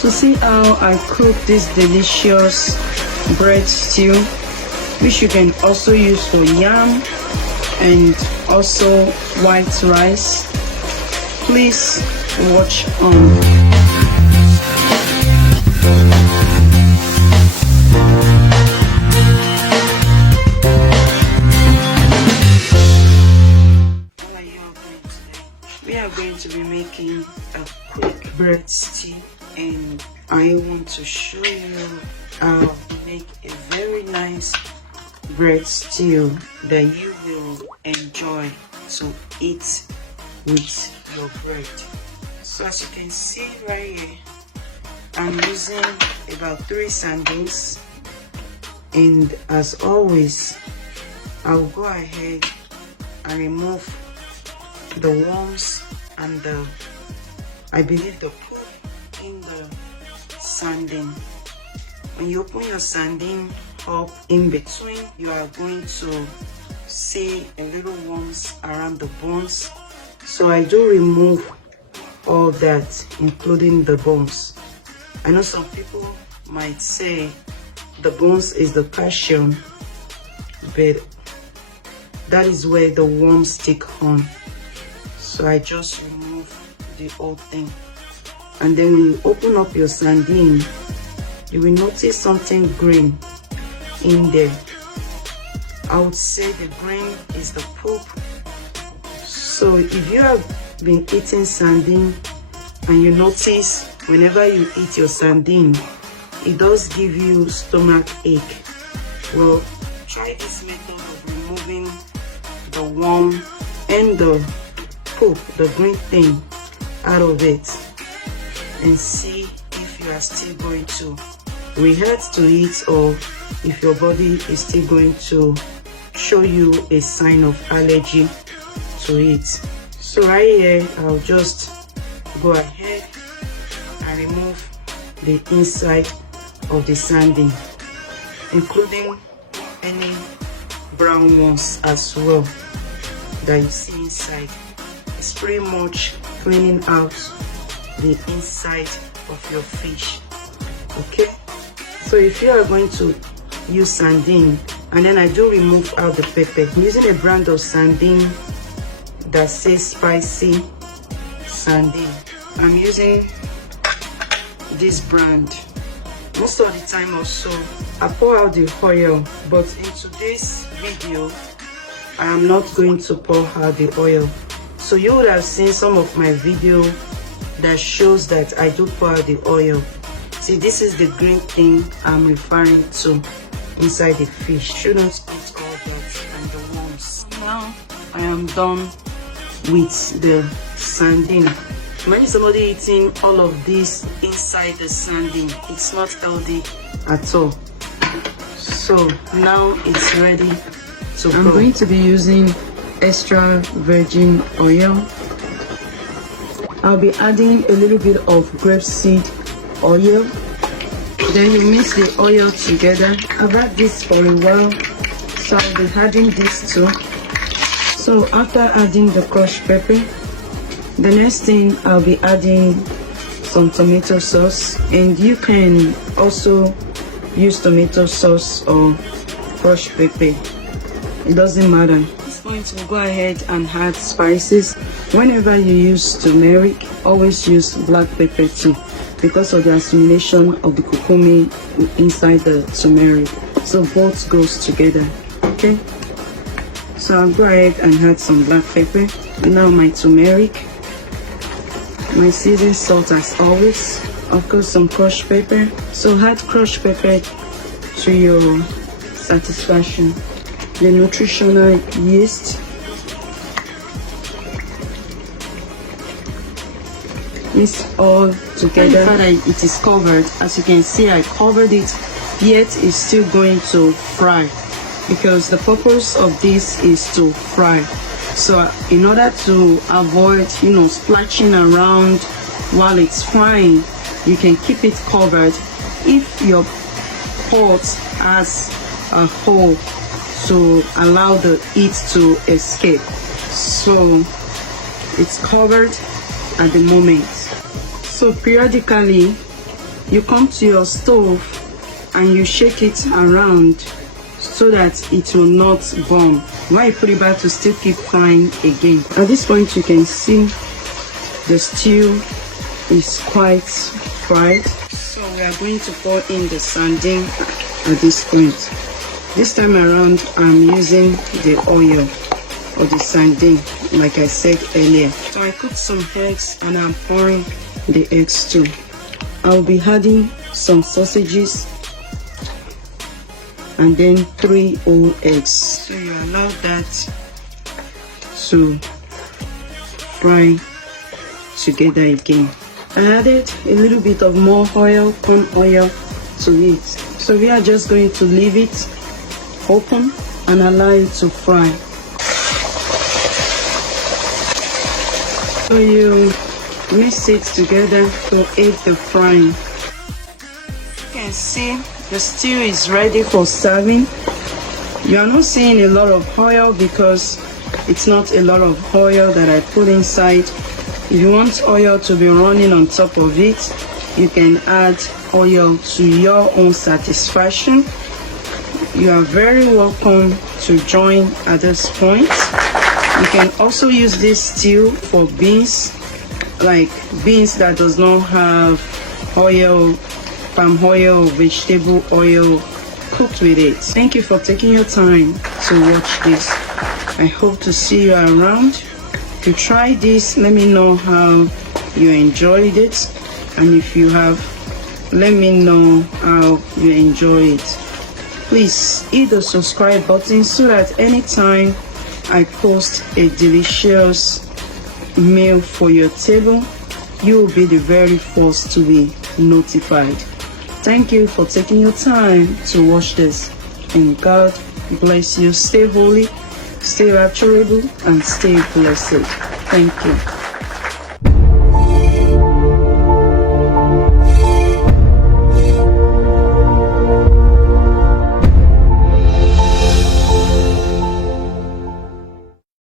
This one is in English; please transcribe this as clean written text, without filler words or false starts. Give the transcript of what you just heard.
To see how I cook this delicious bread stew, which you can also use for yam and also white rice, please watch on. We are going to be making a quick bread stew, and I want to show you how to make a very nice bread stew that you will enjoy to eat with your bread. So as you can see right here, I'm using about 3 sardines, and as always, I'll go ahead and remove the worms and I believe the poop in the sardine. When you open your sardine up, in between you are going to see a little worms around the bones, so I do remove all that, including the bones. I know some people might say the bones is the passion, but that is where the worms stick on. So I just remove the whole thing. And then when you open up your sardine, you will notice something green in there. I would say the green is the poop. So if you have been eating sardine and you notice whenever you eat your sardine, it does give you stomach ache, well, try this method of removing the worm and the poop, the green thing, out of it, and see if you are still going to react to it, or if your body is still going to show you a sign of allergy to it. So right here, I'll just go ahead and remove the inside of the sardine, including any brown ones as well that you see inside. It's pretty much cleaning out the inside of your fish. Okay, so if you are going to use sardine, and then I do remove out the pepper, I'm using a brand of sardine that says spicy sardine. I'm using this brand. Most of the time also I pour out the oil, but in today's video I am not going to pour out the oil. So you would have seen some of my video that shows that I do pour out the oil. See, this is the green thing I'm referring to inside the fish. Shouldn't put all that and the worms. Now I am done with the sardine. When somebody eating all of this inside the sardine, it's not healthy at all. So now it's ready to go. I'm going to be using extra virgin oil. I'll be adding a little bit of grapeseed oil. Then you mix the oil together. I've had this for a while, so I'll be adding this too. So after adding the crushed pepper, the next thing I'll be adding some tomato sauce, and you can also use tomato sauce or crushed pepper. It doesn't matter. Going to go ahead and add spices. Whenever you use turmeric, always use black pepper too, because of the assimilation of the curcumin inside the turmeric. So both goes together. Okay, so I'll go ahead and add some black pepper. Now my turmeric, my seasoned salt as always, of course some crushed pepper. So add crushed pepper to your satisfaction. The nutritional yeast, mix all together. It is covered. As you can see, I covered it, yet it's still going to fry, because the purpose of this is to fry. So in order to avoid splashing around while it's frying, you can keep it covered. If your pot has a hole to allow the heat to escape, so it's covered at the moment. So periodically you come to your stove and you shake it around so that it will not burn. When you put it back to still keep frying again. At this point you can see the stew is quite fried. So we are going to pour in the sardine at this point. This time around I'm using the oil or the sardine like I said earlier. So I cooked some eggs and I'm pouring the eggs too. I'll be adding some sausages and then 3 whole eggs. So you allow that to fry together again. I added a little bit of more oil, corn oil to it. So we are just going to leave it open and allow it to fry. So you mix it together to aid the frying. You can see the stew is ready for serving. You are not seeing a lot of oil because it's not a lot of oil that I put inside. If you want oil to be running on top of it, you can add oil to your own satisfaction. You are very welcome to join at this point. You can also use this stew for beans, like beans that does not have oil, palm oil or vegetable oil cooked with it. Thank you for taking your time to watch this. I hope to see you around. If you try this, let me know how you enjoyed it, and if you have, let me know how you enjoy it. Please hit the subscribe button so that anytime I post a delicious meal for your table, you will be the very first to be notified. Thank you for taking your time to watch this, and God bless you. Stay holy, stay rapturable, and stay blessed. Thank you.